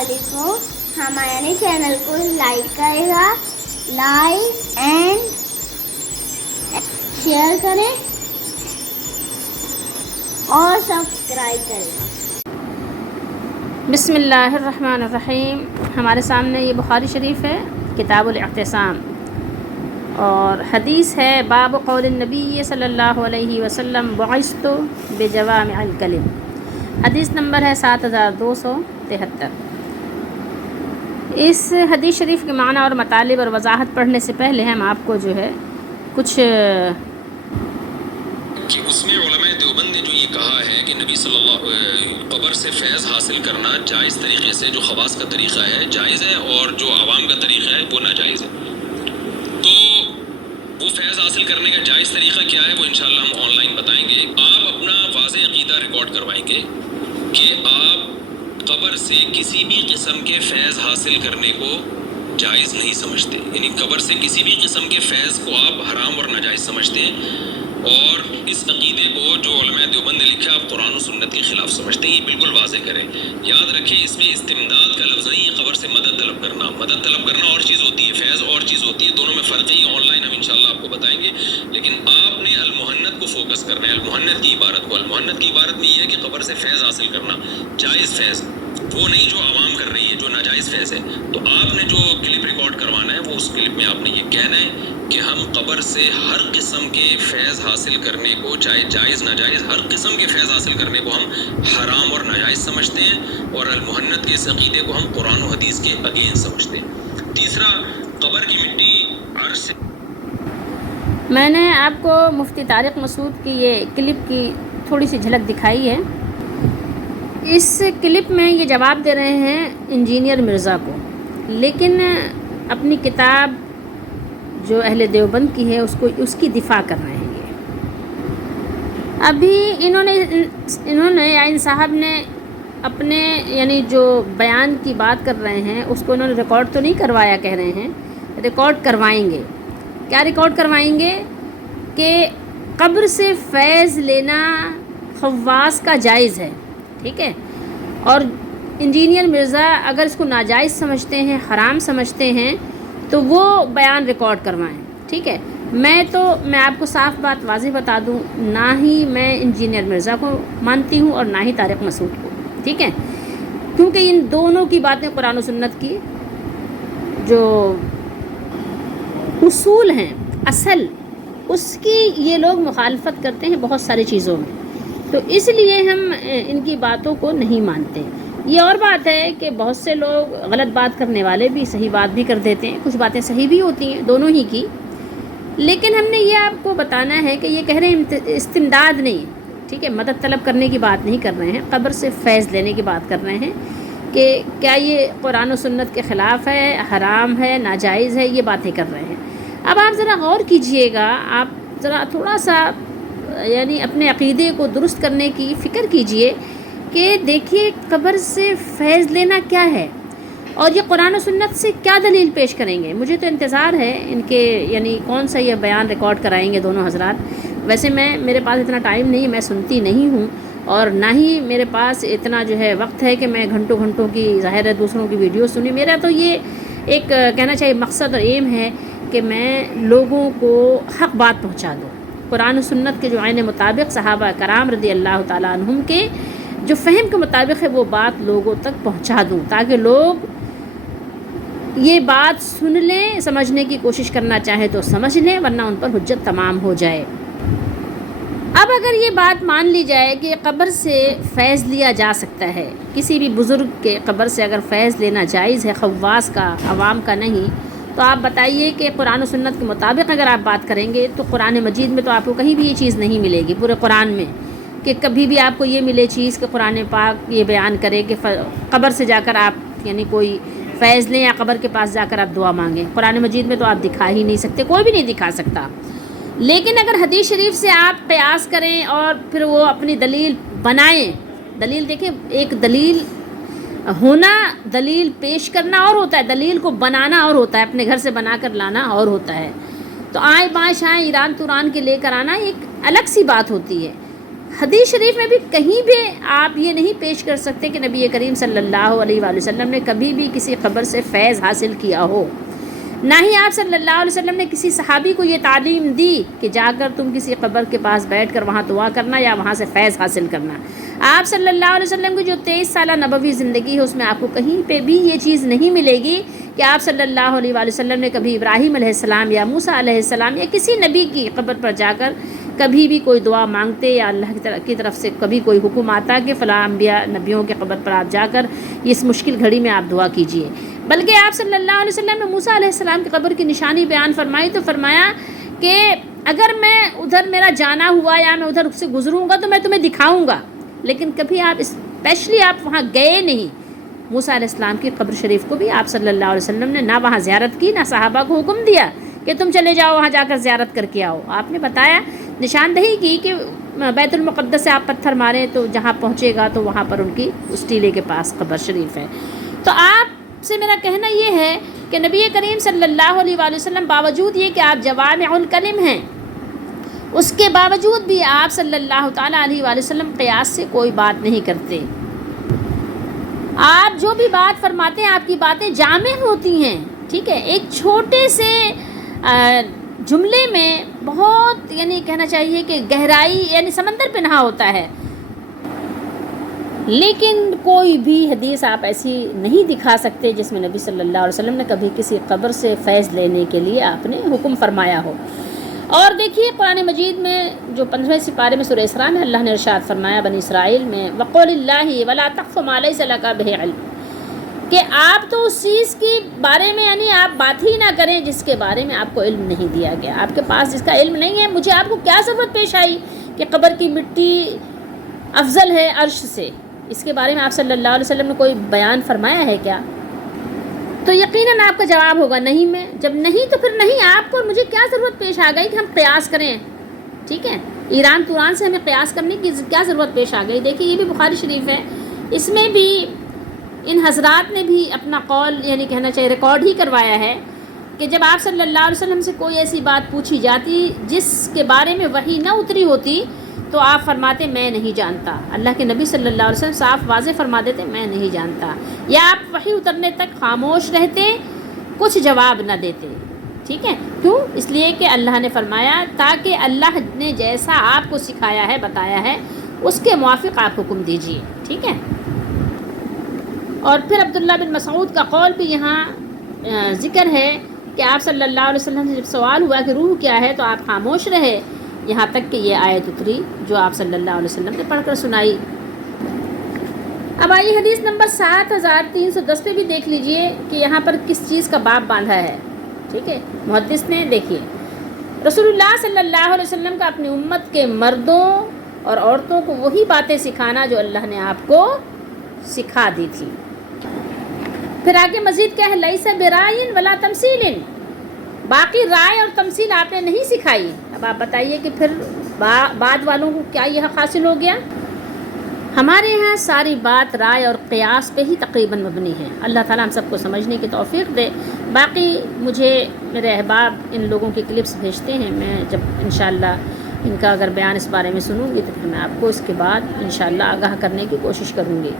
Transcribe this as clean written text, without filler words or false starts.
علیکم. ہمارے چینل کو لائک کرے گا, لائک اینڈ شیئر کریں اور سبسکرائب کرے گا. بسم اللہ الرحمن الرحیم. ہمارے سامنے یہ بخاری شریف ہے, کتاب الاعتصام, اور حدیث ہے باب قول النبی صلی اللہ علیہ وسلم بعثت بجوامع الکلم. حدیث نمبر ہے 7273. اس حدیث شریف کے معنی اور مطالب اور وضاحت پڑھنے سے پہلے ہم آپ کو جو ہے کچھ کہ اس میں علماء دیوبند نے جو یہ کہا ہے کہ نبی صلی اللہ قبر سے فیض حاصل کرنا جائز طریقے سے, جو خواص کا طریقہ ہے جائز ہے, اور جو عوام کا طریقہ ہے وہ ناجائز ہے. تو وہ فیض حاصل کرنے کا جائز طریقہ کیا ہے وہ انشاءاللہ ہم آن لائن بتائیں گے. آپ اپنا واضح عقیدہ ریکارڈ کروائیں گے کہ آپ قبر سے کسی بھی قسم کے فیض حاصل کرنے کو جائز نہیں سمجھتے, یعنی قبر سے کسی بھی قسم کے فیض کو آپ حرام اور ناجائز سمجھتے ہیں, اور اس عقیدے کو جو علماء دیوبند نے لکھا آپ قرآن و سنت کے خلاف سمجھتے ہیں. یہ بالکل واضح کریں. یاد رکھیں اس میں استمداد کا لفظ نہیں, قبر سے مدد طلب کرنا. مدد طلب کرنا اور چیز ہوتی ہے, فیض اور چیز ہوتی ہے, دونوں میں فرق ہے. یہ آن لائن ہم انشاءاللہ آپ کو بتائیں گے, لیکن آپ نے المحنت کو فوکس کرنا ہے, المحنت کی عبارت کو. المحنت کی عبارت میں یہ ہے کہ قبر سے فیض حاصل کرنا جائز فیض, وہ نہیں جو عوام کر رہی ہے جو ناجائز فیض ہے. تو آپ نے جو کلپ ریکارڈ کروانا ہے وہ اس کلپ میں آپ نے یہ کہنا ہے کہ ہم قبر سے ہر قسم کے فیض حاصل کرنے کو, چاہے جائز ناجائز, ہر قسم کے فیض حاصل کرنے کو ہم حرام اور ناجائز سمجھتے ہیں, اور المحنت کے اس عقیدے کو ہم قرآن و حدیث کے اگین سمجھتے ہیں. تیسرا, قبر کی مٹی عرش سے. میں نے آپ کو مفتی طارق مسعود کی یہ کلپ کی تھوڑی سی جھلک دکھائی ہے. اس کلپ میں یہ جواب دے رہے ہیں انجینئر مرزا کو, لیکن اپنی کتاب جو اہل دیوبند کی ہے اس کی دفاع کر رہے ہیں. یہ ابھی انہوں نے یا ان صاحب نے اپنے یعنی جو بیان کی بات کر رہے ہیں اس کو انہوں نے ریکارڈ تو نہیں کروایا, کہہ رہے ہیں ریکارڈ کروائیں گے. کیا ریکارڈ کروائیں گے کہ قبر سے فیض لینا خواص کا جائز ہے, ٹھیک ہے, اور انجینئر مرزا اگر اس کو ناجائز سمجھتے ہیں, حرام سمجھتے ہیں, تو وہ بیان ریکارڈ کروائیں, ٹھیک ہے. میں آپ کو صاف بات واضح بتا دوں, نہ ہی میں انجینئر مرزا کو مانتی ہوں اور نہ ہی طارق مسعود کو, ٹھیک ہے, کیونکہ ان دونوں کی باتیں قرآن و سنت کی جو اصول ہیں, اصل اس کی یہ لوگ مخالفت کرتے ہیں بہت ساری چیزوں میں, تو اس لیے ہم ان کی باتوں کو نہیں مانتے. یہ اور بات ہے کہ بہت سے لوگ غلط بات کرنے والے بھی صحیح بات بھی کر دیتے ہیں, کچھ باتیں صحیح بھی ہوتی ہیں دونوں ہی کی, لیکن ہم نے یہ آپ کو بتانا ہے کہ یہ کہہ رہے ہیں استمداد نہیں, ٹھیک ہے, مدد طلب کرنے کی بات نہیں کر رہے ہیں, قبر سے فیض لینے کی بات کر رہے ہیں کہ کیا یہ قرآن و سنت کے خلاف ہے, حرام ہے, ناجائز ہے, یہ باتیں کر رہے ہیں. اب آپ ذرا غور کیجئے گا, آپ ذرا تھوڑا سا یعنی اپنے عقیدے کو درست کرنے کی فکر کیجئے کہ دیکھیے قبر سے فیض لینا کیا ہے, اور یہ قرآن و سنت سے کیا دلیل پیش کریں گے. مجھے تو انتظار ہے ان کے یعنی کون سا یہ بیان ریکارڈ کرائیں گے دونوں حضرات. ویسے میرے پاس اتنا ٹائم نہیں ہے, میں سنتی نہیں ہوں, اور نہ ہی میرے پاس اتنا جو ہے وقت ہے کہ میں گھنٹوں گھنٹوں کی ظاہر ہے دوسروں کی ویڈیو سنی. میرا تو یہ ایک کہنا چاہیے مقصد اور ایم ہے کہ میں لوگوں کو حق بات پہنچا دوں, قرآن و سنت کے جو عین مطابق صحابہ کرام رضی اللہ تعالیٰ عنہم کے جو فہم کے مطابق ہے وہ بات لوگوں تک پہنچا دوں, تاکہ لوگ یہ بات سن لیں, سمجھنے کی کوشش کرنا چاہے تو سمجھ لیں, ورنہ ان پر حجت تمام ہو جائے. اب اگر یہ بات مان لی جائے کہ قبر سے فیض لیا جا سکتا ہے, کسی بھی بزرگ کے قبر سے اگر فیض لینا جائز ہے, خواص کا, عوام کا نہیں, تو آپ بتائیے کہ قرآن و سنت کے مطابق اگر آپ بات کریں گے تو قرآن مجید میں تو آپ کو کہیں بھی یہ چیز نہیں ملے گی, پورے قرآن میں کہ کبھی بھی آپ کو یہ ملے چیز کہ قرآن پاک یہ بیان کرے کہ قبر سے جا کر آپ یعنی کوئی فیض لیں یا قبر کے پاس جا کر آپ دعا مانگیں. قرآن مجید میں تو آپ دکھا ہی نہیں سکتے, کوئی بھی نہیں دکھا سکتا. لیکن اگر حدیث شریف سے آپ قیاس کریں اور پھر وہ اپنی دلیل بنائیں, دلیل دیکھیں, ایک دلیل ہونا, دلیل پیش کرنا اور ہوتا ہے, دلیل کو بنانا اور ہوتا ہے, اپنے گھر سے بنا کر لانا اور ہوتا ہے. تو آئیں بائیں شائیں ایران توران کے لے کر آنا ایک الگ سی بات ہوتی ہے. حدیث شریف میں بھی کہیں بھی آپ یہ نہیں پیش کر سکتے کہ نبی کریم صلی اللہ علیہ وآلہ وسلم نے کبھی بھی کسی قبر سے فیض حاصل کیا ہو، نہ ہی آپ صلی اللہ علیہ وسلم نے کسی صحابی کو یہ تعلیم دی کہ جا کر تم کسی قبر کے پاس بیٹھ کر وہاں دعا کرنا یا وہاں سے فیض حاصل کرنا۔ آپ صلی اللہ علیہ وسلم کی جو 23 سالہ نبوی زندگی ہے اس میں آپ کو کہیں پہ بھی یہ چیز نہیں ملے گی کہ آپ صلی اللہ علیہ وآلہ وسلم نے کبھی ابراہیم علیہ السلام یا موسیٰ علیہ السلام یا کسی نبی کی قبر پر جا کر کبھی بھی کوئی دعا مانگتے یا اللہ کی طرف سے کبھی کوئی حکم آتا کہ فلاں انبیاء نبیوں کے قبر پر آپ جا کر اس مشکل گھڑی میں آپ دعا کیجئے۔ بلکہ آپ صلی اللہ علیہ وسلم نے موسیٰ علیہ السلام کی قبر کی نشانی بیان فرمائی تو فرمایا کہ اگر میں ادھر میرا جانا ہوا یا میں ادھر سے گزروں گا تو میں تمہیں دکھاؤں گا، لیکن کبھی آپ اسپیشلی آپ وہاں گئے نہیں۔ موسیٰ علیہ السلام کی قبر شریف کو بھی آپ صلی اللہ علیہ وسلم نے نہ وہاں زیارت کی، نہ صحابہ کو حکم دیا کہ تم چلے جاؤ وہاں جا کر زیارت کر کے آؤ۔ آپ نے بتایا، نشاندہی کی کہ بیت المقدس سے آپ پتھر ماریں تو جہاں پہنچے گا تو وہاں پر ان کی اس ٹیلے کے پاس قبر شریف ہے۔ تو آپ سے میرا کہنا یہ ہے کہ نبی کریم صلی اللہ علیہ وآلہ وسلم باوجود یہ کہ آپ جوامع الکلم ہیں، اس کے باوجود بھی آپ صلی اللہ تعالیٰ علیہ وآلہ وسلم قیاس سے کوئی بات نہیں کرتے۔ آپ جو بھی بات فرماتے ہیں آپ کی باتیں جامع ہوتی ہیں، ٹھیک ہے، ایک چھوٹے سے جملے میں بہت یعنی کہنا چاہیے کہ گہرائی یعنی سمندر پنہا ہوتا ہے، لیکن کوئی بھی حدیث آپ ایسی نہیں دکھا سکتے جس میں نبی صلی اللہ علیہ وسلم نے کبھی کسی قبر سے فیض لینے کے لیے آپ نے حکم فرمایا ہو۔ اور دیکھیے قرآن مجید میں جو 15ویں سپارے میں سورہ اسراء میں اللہ نے ارشاد فرمایا بنی اسرائیل میں وَقُولِ اللَّهِ وَلَا تَقْفُ مَا لَيْسَ لَكَ بِهِ عِلْمٌ، کہ آپ تو اس چیز کے بارے میں یعنی آپ بات ہی نہ کریں جس کے بارے میں آپ کو علم نہیں دیا گیا، آپ کے پاس جس کا علم نہیں ہے۔ مجھے آپ کو کیا ضرورت پیش آئی کہ قبر کی مٹی افضل ہے عرش سے، اس کے بارے میں آپ صلی اللہ علیہ وسلم نے کوئی بیان فرمایا ہے کیا؟ تو یقیناً آپ کا جواب ہوگا نہیں، میں جب نہیں تو پھر نہیں، آپ کو مجھے کیا ضرورت پیش آ گئی کہ ہم قیاس کریں، ٹھیک ہے، ایران توران سے ہمیں قیاس کرنے کی کیا ضرورت پیش آ گئی؟ دیکھیے یہ بھی بخاری شریف ہے، اس میں بھی ان حضرات نے بھی اپنا قول یعنی کہنا چاہیے ریکارڈ ہی کروایا ہے کہ جب آپ صلی اللہ علیہ وسلم سے کوئی ایسی بات پوچھی جاتی جس کے بارے میں وحی نہ اتری ہوتی تو آپ فرماتے میں نہیں جانتا۔ اللہ کے نبی صلی اللہ علیہ وسلم صاف واضح فرما دیتے میں نہیں جانتا، یا آپ وحی اترنے تک خاموش رہتے، کچھ جواب نہ دیتے، ٹھیک ہے، کیوں؟ اس لیے کہ اللہ نے فرمایا تاکہ اللہ نے جیسا آپ کو سکھایا ہے بتایا ہے اس کے موافق آپ حکم دیجیے، ٹھیک ہے۔ اور پھر عبداللہ بن مسعود کا قول بھی یہاں ذکر ہے کہ آپ صلی اللہ علیہ وسلم سے جب سوال ہوا کہ روح کیا ہے تو آپ خاموش رہے یہاں تک کہ یہ آیت اتری جو آپ صلی اللہ علیہ وسلم نے پڑھ کر سنائی۔ اب آئیے حدیث نمبر 7310 پہ بھی دیکھ لیجئے کہ یہاں پر کس چیز کا باب باندھا ہے، ٹھیک ہے، محدث نے دیکھیے رسول اللہ صلی اللہ علیہ وسلم کا اپنی امت کے مردوں اور عورتوں کو وہی باتیں سکھانا جو اللہ نے آپ کو سکھا دی تھی۔ پھر آگے مزید کیا ہے، لیس برائن ولا تمثیل، باقی رائے اور تمثیل آپ نے نہیں سکھائی۔ اب آپ بتائیے کہ پھر بعد والوں کو کیا یہ حق حاصل ہو گیا؟ ہمارے یہاں ساری بات رائے اور قیاس پہ ہی تقریباً مبنی ہے۔ اللہ تعالیٰ ہم سب کو سمجھنے کی توفیق دے۔ باقی مجھے میرے احباب ان لوگوں کی کلپس بھیجتے ہیں، میں جب انشاءاللہ ان کا اگر بیان اس بارے میں سنوں گی تو پھر میں آپ کو اس کے بعد انشاءاللہ آگاہ کرنے کی کوشش کروں گی۔